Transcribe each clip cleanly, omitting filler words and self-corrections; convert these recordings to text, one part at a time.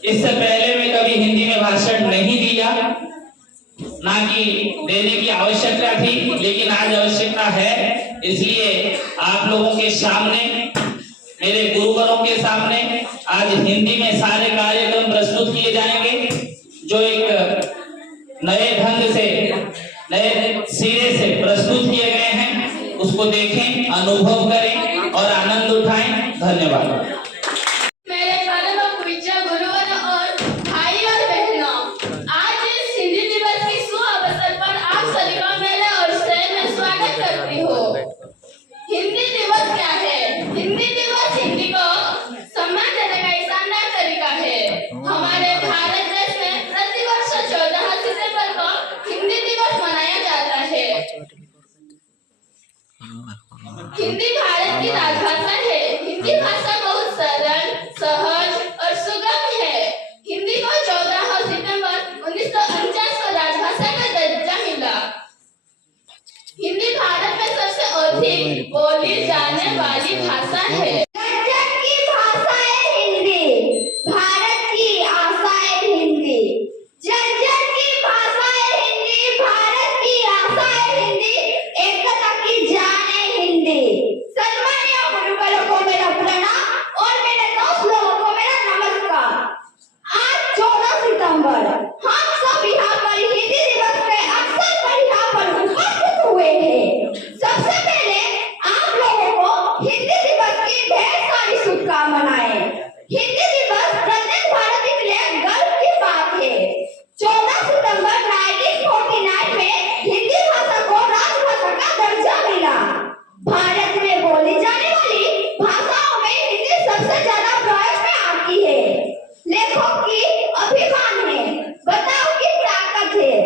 इससे पहले मैं कभी हिंदी में भाषण नहीं दिया, ना कि देने की आवश्यकता थी, लेकिन आज आवश्यकता है। इसलिए आप लोगों के सामने, मेरे गुरुवरों के सामने आज हिंदी में सारे कार्यक्रम प्रस्तुत किए जाएंगे, जो एक नए ढंग से, नए सिरे से प्रस्तुत किए गए हैं। उसको देखें, अनुभव करें और आनंद उठाएं। धन्यवाद। हिंदी दिवस क्या है? हिंदी दिवस हिंदी को सम्मान देने का एक शानदार तरीका है। हमारे भारत देश में प्रतिवर्ष 14 सितंबर को हिंदी दिवस मनाया जाता है। हिंदी भारत की राजभाषा है। हिंदी भाषा बहुत सरल, सहज और सुगम है। हिंदी को 14 सितंबर 1949 को राजभाषा का दर्जा मिला। हिंदी भारत में सबसे अधिक बोली जाने वाली भाषा है। जगत की भाषा है हिंदी, भारत की आशा है हिंदी। जगत की भाषा है हिंदी, भारत की आशा है हिंदी, एकता की जान है हिंदी। सम्मानीय गुरुवरों को मेरा प्रणाम और मेरे दोस्त लोगों को मेरा नमस्कार। आज 14 सितंबर हम सब यहाँ पर हिंदी दिवस के अवसर पर यहाँ पर उपस्थित हुए हैं। सबसे पहले आप लोगों को हिंदी दिवस की ढेर सारी शुभकामनाएं। हिंदी दिवस प्रत्येक भारतीय के लिए गर्व की बात है। 14 सितंबर 1949 में हिंदी भाषा को राजभाषा का दर्जा मिला। भारत में बोली जाने वाली भाषाओं में हिंदी सबसे ज्यादा प्रयोग में आती है। लेखक की अभिमान है, बताओ की ताकत है।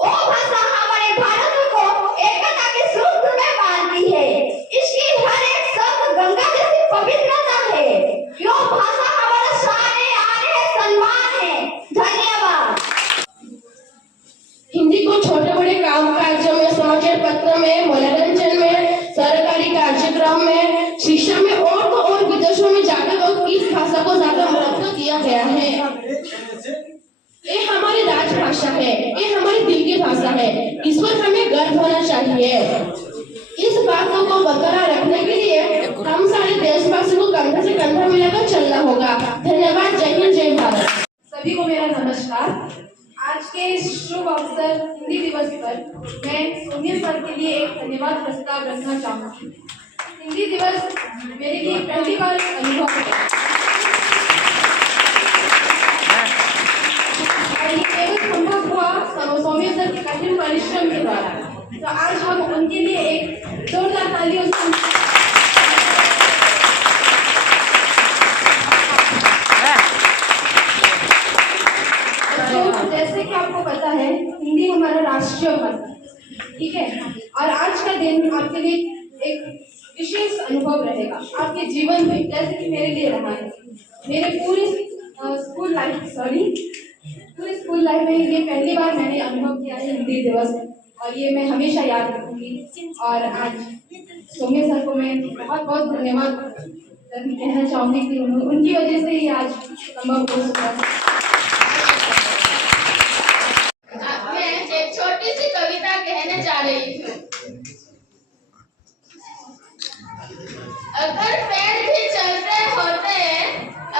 वो भाषा हमारे भारत को एकता के सूत्र में बांधती है। इसकी हर एक शब्द गंगा जैसी पवित्रता है। यो भाषा हमारा शान है, आन है, सम्मान है। धन्यवाद। हिंदी को छोटे बड़े काम काज में, समाचार पत्र में, मनोरंजन में, सरकारी कार्यक्रम में, शिक्षा में और तो और विदेशों में जाकर इस भाषा को ज्यादा महत्व दिया गया है। ये हमारी राजभाषा है, ये हमारे दिल की भाषा है। इस पर हमें गर्व होना चाहिए। इस बातों को बरकरार रखने के लिए हम सारे देशवासियों को कंधे से कंधा मिलाकर चलना होगा। धन्यवाद। जय हिंद, जय भारत। सभी को मेरा नमस्कार। आज के इस शुभ अवसर हिंदी दिवस पर मैं सोनिया सर के लिए एक धन्यवाद प्रस्ताव रखना चाहूँगी। हिंदी दिवस मेरे लिए पहली बार अनुभव है। ये केवल संभव हुआ सोनिया सर के कठिन परिश्रम के द्वारा। तो आज हम उनके लिए एक जोरदार तालियों से जैसे कि आपको पता है हिंदी हमारा राष्ट्रीय भाषा है, ठीक है। और आज का दिन आपके लिए एक विशेष अनुभव रहेगा आपके जीवन में, जैसे कि मेरे लिए रहा है। मेरे पूरी स्कूल लाइफ में ये पहली बार मैंने अनुभव किया है हिंदी दिवस, और ये मैं हमेशा याद रखूंगी। और आज सोम्य सर को मैं बहुत बहुत धन्यवाद कहना चाहूँगी कि उनकी वजह से ही आज संभव हो सका। मैं एक छोटी सी कविता कहने जा रही हूँ। अगर पेड़ भी चलते होते,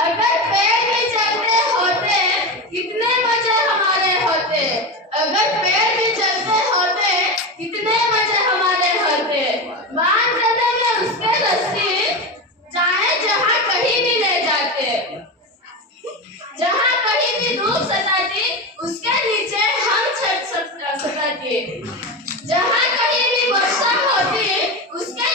अगर पेड़ भी चलते होते, कितने मजे हमारे होते। अगर पेड़ भी चलते होते, कितने मजे हमारे होते। बांध देते में उसके रस्सी, चाहे जहाँ कहीं भी ले जाते। जहाँ कहीं भी धूप सताती, उसके नीचे हम छत सताते। जहाँ कहीं भी वर्षा होती, उसके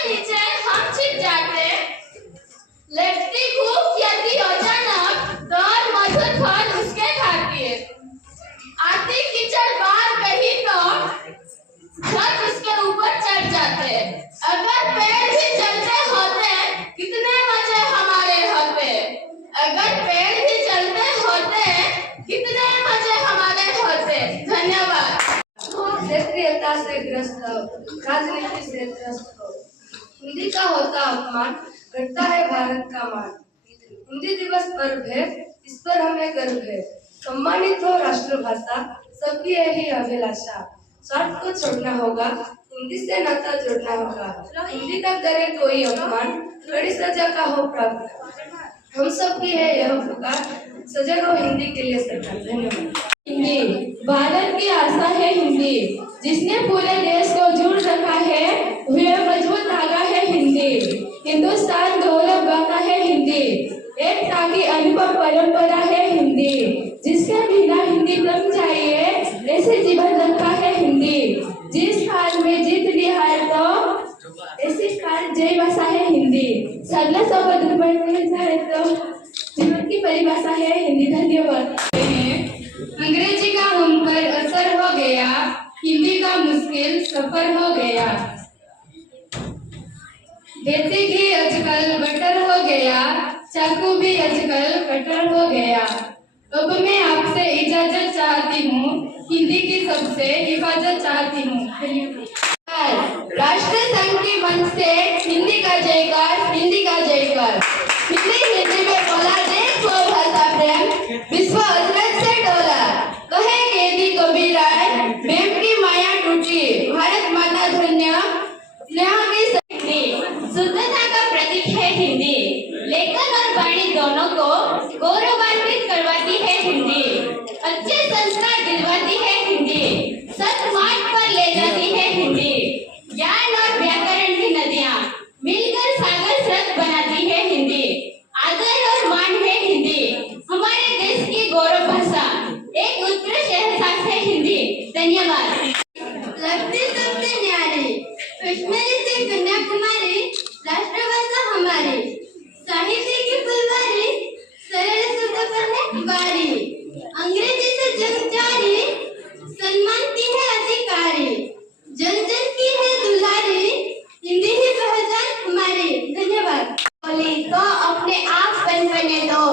अगर पेड़ भी चलते होते कितने मजे हमारे होते। धन्यवाद। क्षेत्रीयता से ग्रस्त हो, राजनीति से त्रस्त हो, हिंदी का होता अपमान, घटता है भारत का मान। हिंदी दिवस पर्व है, इस पर हमें गर्व है। सम्मानित हो राष्ट्रभाषा, सबकी यही अभिलाषा। स्वार्थ को छोड़ना होगा, हिंदी से नाता जोड़ना होगा। हिंदी का करे कोई अपमान, कड़ी सजा का हो प्रावधान। हम सबकी है यह पुकार, सजग हो हिंदी के लिए सरकार। धन्यवाद। हिंदी भारत की आस्था है हिंदी, जिसने पूरे देश को जोड़ रखा है वह मजबूत धागा है हिंदी। हिंदुस्तान गौरव गाता है हिंदी, एकता की अनुभव परंपरा है हिंदी। जिसके बिना हिंदी दम जाइए ऐसे जीवन रखा है हिंदी। जिस काल में जीत ली हार तो ऐसी काल जय भाषा है हिंदी। सरला शब्द पढ़ने जाए तो जीवन की परिभाषा है हिंदी। धन्यवाद। अंग्रेजी का हम पर असर हो गया, हिंदी का मुश्किल सफर हो गया। देसी घी आजकल बटर हो गया, चाकू भी आजकल कटर हो गया। अब मैं आपसे इजाजत चाहती हूँ, हिंदी की सबसे हिफाजत चाहती हूँ। राष्ट्र संघ की मंच से हिंदी का जयकार, हिंदी का जयकार। हिंदी में बोला देश को भाषा प्रेम, विश्व हजरत से डोला। कहे केदी कबीरा प्रेम की माया टूटी, भारत माता धन्य स्नेह की शक्ति। शुद्धता का प्रतीक है हिंदी, लेखन और वाणी दोनों को गौरवान्वित करवाती है हिंदी। अच्छे संस्कार दिलवाती है हिंदी, सत मार्ग पर ले जाती है हिंदी। ज्ञान और व्याकरण की नदियाँ मिलकर सागर स्रोत बनाती है हिंदी। आदर और मान है हिंदी, हमारे देश की गौरव भाषा, एक उत्कृष्ट एहसास है हिंदी। धन्यवाद। लगती सबसे न्यारी, कश्मीरी से कन्याकुमारी, राष्ट्रभाषा हमारी। साहित्य की फुलवारी, सरल शब्द पर है पुकारी। अंग्रेजी से जंग जारी, सम्मान की है अधिकारी। जन जन की है दुलारी, हिंदी ही पहचान हमारी। धन्यवाद। बोली तो अपने आप पनपने दो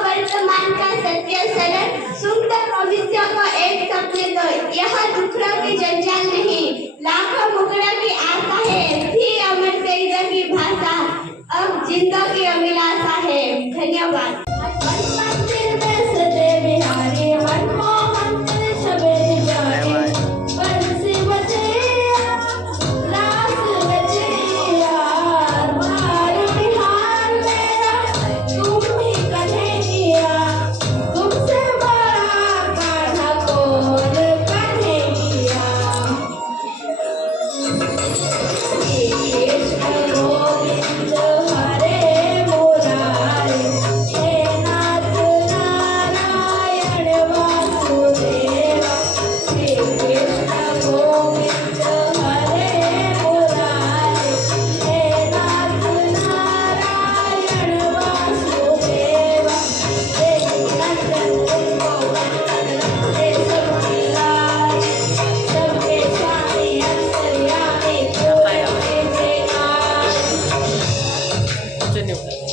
वर्तमान का सत्य सरल, सुंदर भविष्य को एक सपने दो। यह दुखड़ा की जंजाल नहीं, लाखों मुखड़ा की आशा है। थी अमर तेजा की भाषा, अब जिंदगी अभिलाषा है। धन्यवाद। Continue.